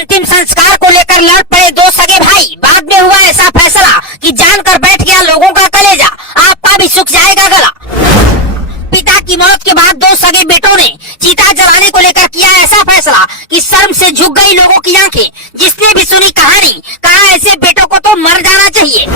अंतिम संस्कार को लेकर लड़ पड़े दो सगे भाई। बाद में हुआ ऐसा फैसला कि जानकर बैठ गया लोगों का कलेजा, आपका भी सूख जाएगा गला। पिता की मौत के बाद दो सगे बेटों ने चिता जलाने को लेकर किया ऐसा फैसला कि शर्म से झुक गई लोगों की आंखें। जिसने भी सुनी कहानी, कहा ऐसे बेटों को तो मर जाना चाहिए।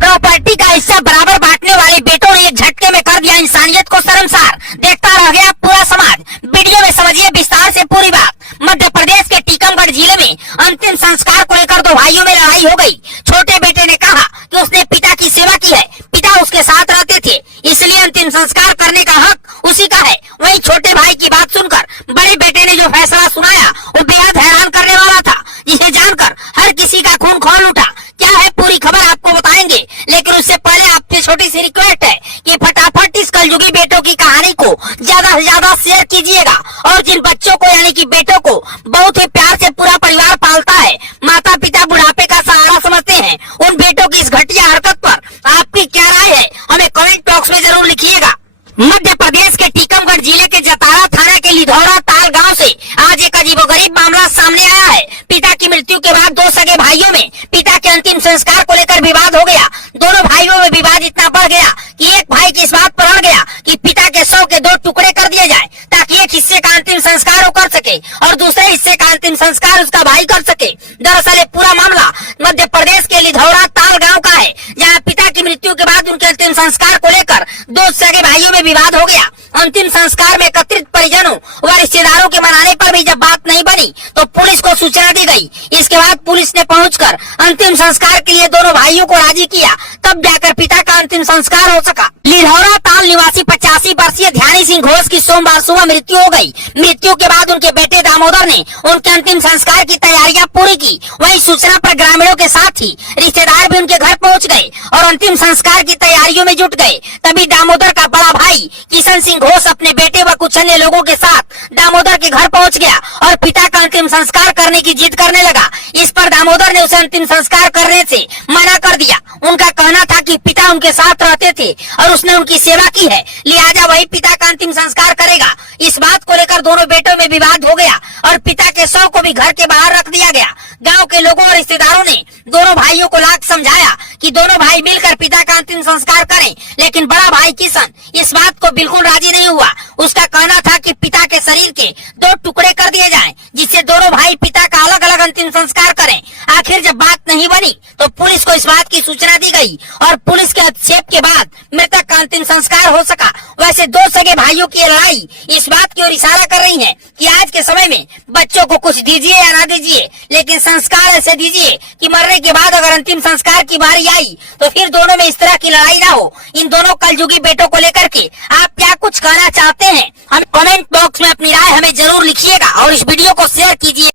प्रॉपर्टी का हिस्सा बराबर बांटने वाले बेटों ने एक झटके में कर दिया इंसानियत को शर्मसार। देखता रह गया पूरा समाज। वीडियो में समझिए विस्तार से पूरी बात। मध्य प्रदेश के टीकमगढ़ जिले में अंतिम संस्कार को लेकर दो भाइयों में लड़ाई हो गई। छोटे बेटे ने कहा कि उसने पिता की सेवा की है, पिता उसके साथ रहते थे, इसलिए अंतिम संस्कार करने का हक उसी का है। वहीं छोटे भाई की बात सुनकर बड़े बेटे ने जो फैसला सुनाया वो बेहद हैरान करने वाला था, जिसे जानकर हर किसी का खून खौल उठा। क्या है पूरी खबर आपको बताएंगे, लेकिन उससे पहले आपसे छोटी सी रिक्वेस्ट है कि फटाफट इस कलयुगी बेटों की कहानी को ज्यादा से ज्यादा शेयर कीजिएगा। और जिन बच्चों को यानी कि बेटों को बहुत ही प्यार से पूरा परिवार पालता है, माता पिता बुढ़ापे का सहारा समझते हैं, उन बेटों की इस घटिया हरकत पर आपकी क्या राय है, हमें कमेंट बॉक्स में जरूर लिखिएगा। मध्य प्रदेश के टीकमगढ़ जिले के जतारा थाना के लिधौरा ताल गांव से आज एक अजीबोगरीब मामला सामने आया है। पिता की मृत्यु के बाद दो सगे भाइयों में पिता के अंतिम संस्कार को लेकर विवाद हो गया। दोनों भाइयों में विवाद इतना बढ़ गया कि एक भाई की इस बात पर अड़ गया कि पिता के शव के दो टुकड़े कर दिए जाए ताकि एक हिस्से का अंतिम संस्कार वो कर सके और दूसरे हिस्से का अंतिम संस्कार उसका भाई कर सके। दरअसल ये पूरा मामला मध्य प्रदेश के लिधौरा ताल गाँव का है, जहाँ पिता की मृत्यु के बाद उनके अंतिम संस्कार को लेकर दो सगे भाइयों में विवाद हो गया। अंतिम संस्कार में एकत्रित परिजनों व रिश्तेदारों के मनाने पर भी जब बात नहीं बनी तो पुलिस को सूचना दी गई। इसके बाद पुलिस ने पहुंचकर अंतिम संस्कार के लिए दोनों भाइयों को राजी किया, तब जाकर पिता का अंतिम संस्कार हो सका। लिधौरा ताल निवासी 85 वर्षीय ध्यानी सिंह घोष की सोमवार सुबह मृत्यु हो गई। मृत्यु के बाद उनके बेटे दामोदर ने उनके अंतिम संस्कार की तैयारियां पूरी की। वहीं सूचना पर ग्रामीणों के साथ ही रिश्तेदार भी उनके घर पहुंच गए और अंतिम संस्कार की तैयारियों में जुट गए। तभी दामोदर का बड़ा भाई किशन सिंह घोष अपने बेटे व कुछ अन्य लोगों के साथ दामोदर के घर पहुंच गया और पिता का अंतिम संस्कार करने की जिद करने लगा। इस पर दामोदर ने उसे अंतिम संस्कार करने से मना कर दिया। उनका कहना था कि पिता उनके साथ रहते थे और उसने उनकी सेवा की है, लिहाजा वही पिता का अंतिम संस्कार करेगा। इस बात को लेकर दोनों बेटों में विवाद हो गया और पिता के शव को भी घर के बाहर रख दिया गया। गांव के लोगों और रिश्तेदारों ने दोनों भाइयों को लाख समझाया कि दोनों भाई मिलकर पिता का अंतिम संस्कार करें, लेकिन बड़ा भाई किशन इस बात को बिल्कुल राजी नहीं हुआ। उसका कहना था कि पिता के शरीर के दो टुकड़े कर दिए जाएं, जिससे दोनों भाई पिता का अलग अलग अंतिम संस्कार करें। आखिर जब बात नहीं बनी तो पुलिस को इस बात की सूचना दी गई और पुलिस के हस्तक्षेप के बाद मृतक का अंतिम संस्कार हो सका। वैसे दो सगे भाइयों की लड़ाई इस बात की ओर इशारा कर रही है कि आज के समय में बच्चों को कुछ दीजिए या ना दीजिए, लेकिन संस्कार ऐसे दीजिए कि मरने के बाद अगर अंतिम संस्कार की बारी आई तो फिर दोनों में इस तरह की लड़ाई ना हो। इन दोनों कलयुगी बेटों को लेकर के आप क्या कुछ कहना चाहते हैं, हम कमेंट बॉक्स में अपनी राय हमें जरूर लिखिएगा और इस वीडियो को शेयर कीजिए।